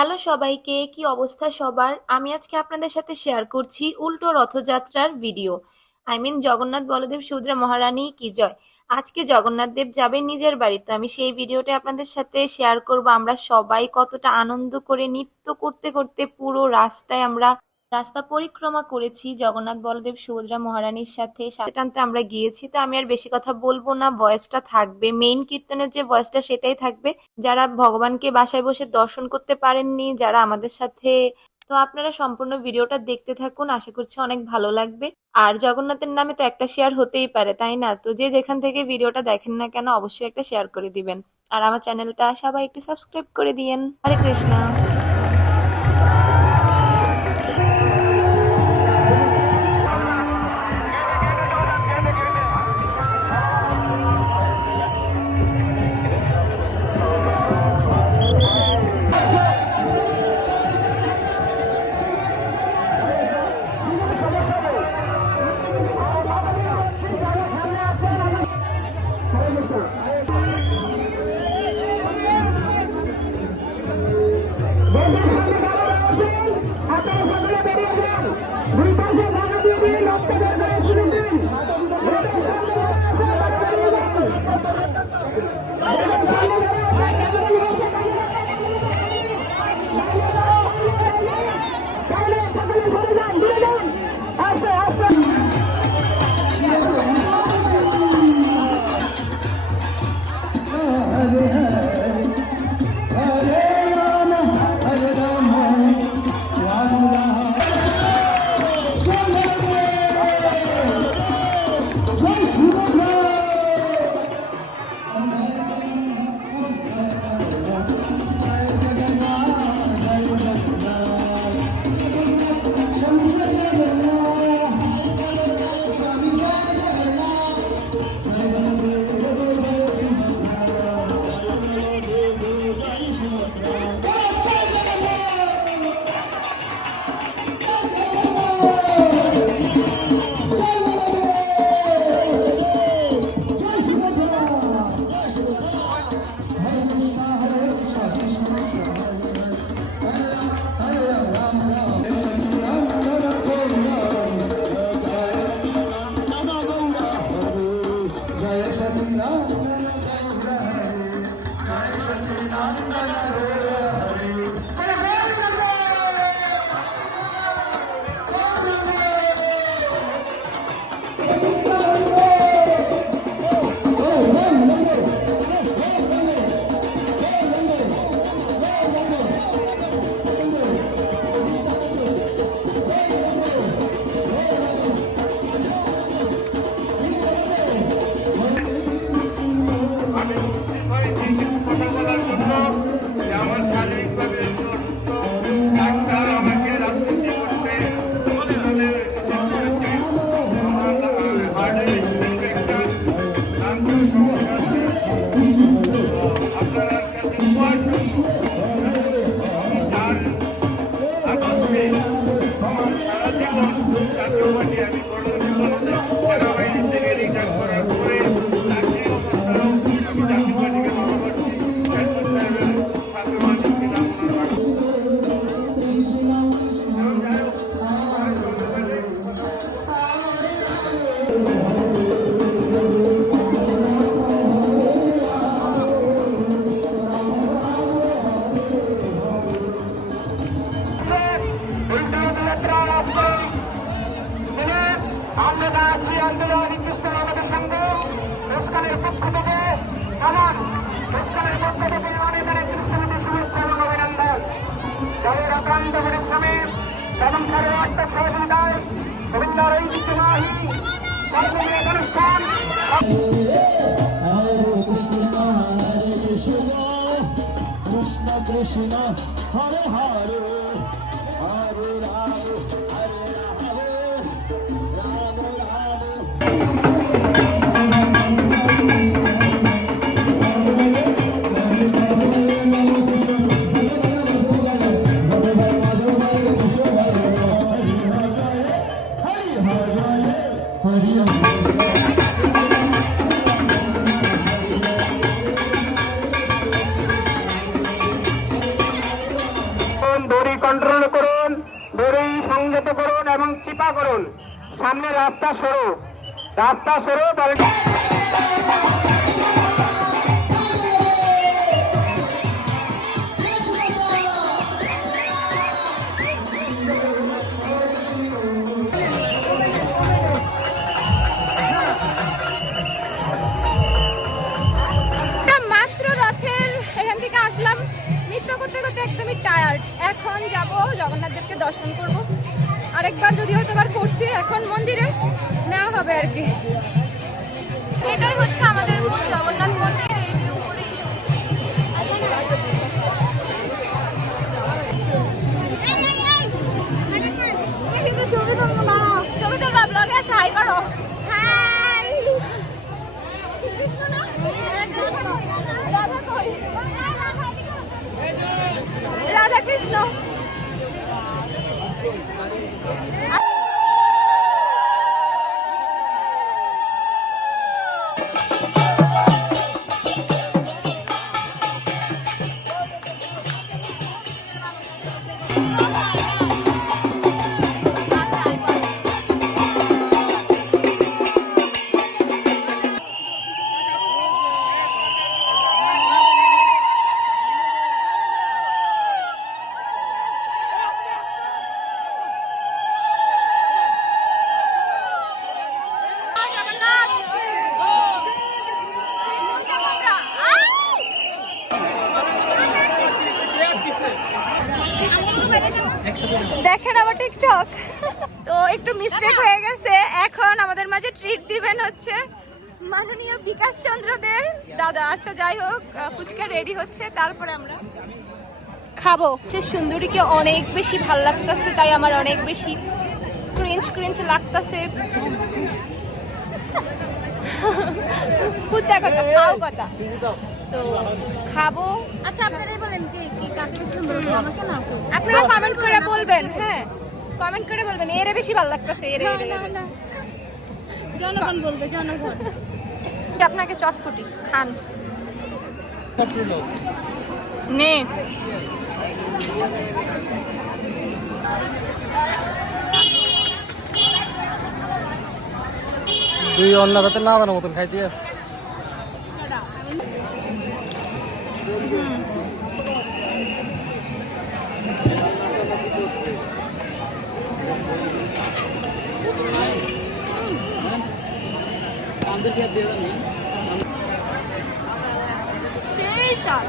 Hello সবাইকে, কি অবস্থা সবার? আমি আজকে আপনাদের সাথে শেয়ার করছি উল্টো রথযাত্রার ভিডিও। জগন্নাথ বলদেব সুভদ্রা মহারানী কি জয়। আজকে জগন্নাথ দেব যাবেন নিজের বাড়ি, তো আমি সেই ভিডিওটা আপনাদের সাথে শেয়ার করব। আমরা সবাই কতটা আনন্দ করে নৃত্য করতে করতে পুরো রাস্তায় আমরা রাস্তা পরিক্রমা করেছি জগন্নাথ বলদেব সুভদ্রা মহারানীর সাথে সাথে টানতে আমরা গিয়েছি। তো আমি আর বেশি কথা বলবো না, ভয়েসটা থাকবে মেইন কীর্তনের যে ভয়েসটা সেটাই থাকবে। যারা ভগবানকে বাসায় বসে দর্শন করতে পারেননি, যারা আমাদের সাথে, তো আপনারা সম্পূর্ণ ভিডিওটা দেখতে থাকুন, আশা করছি অনেক ভালো লাগবে। আর জগন্নাথের নামে তো একটা শেয়ার হতেই পারে, তাই না? তো যে যেখান থেকে ভিডিওটা দেখেন না কেন অবশ্যই একটা শেয়ার করে দিবেন। আর আমার চ্যানেলটা সবাই একটু সাবস্ক্রাইব করে দিয়েন। হরে Krishna. Krishna, Hare Hare, Hare Rama, Hare Rama, করুন, দড়ি কন্ট্রোল করুন, দড়ি সংযত করুন এবং চিপা করুন। সামনে রাস্তা সরু, রাস্তা সরু। মাত্র রথের এখান থেকে আসলাম, নৃত্য করতে করতে একদমই টায়ার্ড। এখন যাব জগন্নাথ দেবকে দর্শন করব। আরেকবার যদি হয়তো বার করছি, এখন মন্দিরে নেওয়া হবে আর কি। এটাই হচ্ছে আমাদের মূল জগন্নাথ মন্দির। এই যে উপরে ছবি তোমরা ব্লগে আসো, হাই করো। হাই কৃষ্ণ না রাধা কই? রাধা কৃষ্ণ। দেখেন আবার টিকটক তো একটু মিস্টেক হয়ে গেছে। এখন আমাদের মাঝে ট্রিট দিবেন হচ্ছে মাননীয় বিকাশ চন্দ্র দে দাদা। আচ্ছা যাই হোক, ফুচকা রেডি হচ্ছে, তারপরে আমরা খাবো। সে সুন্দরীকে অনেক বেশি ভাল লাগতেছে, তাই আমার অনেক বেশি ক্রিঞ্চ ক্রিঞ্চ লাগতেছে। ফুটা কথা, খাও কথা, তো খাবো। আচ্ছা আপনারাই বলেন কি কাকে বেশি সুন্দর লাগে, আমাকে না ওকে? আপনারা কমেন্ট করে বলবেন। হ্যাঁ কমেন্ট করে বলবেন এরে বেশি ভালো লাগতেছে, এরে এরে জনগণ বলবে, জনগণ। আপনাকে চটপটি খান নে। তুই অন্য হাতে না বানার মতন খাইতে আস। সেই স্বাদ।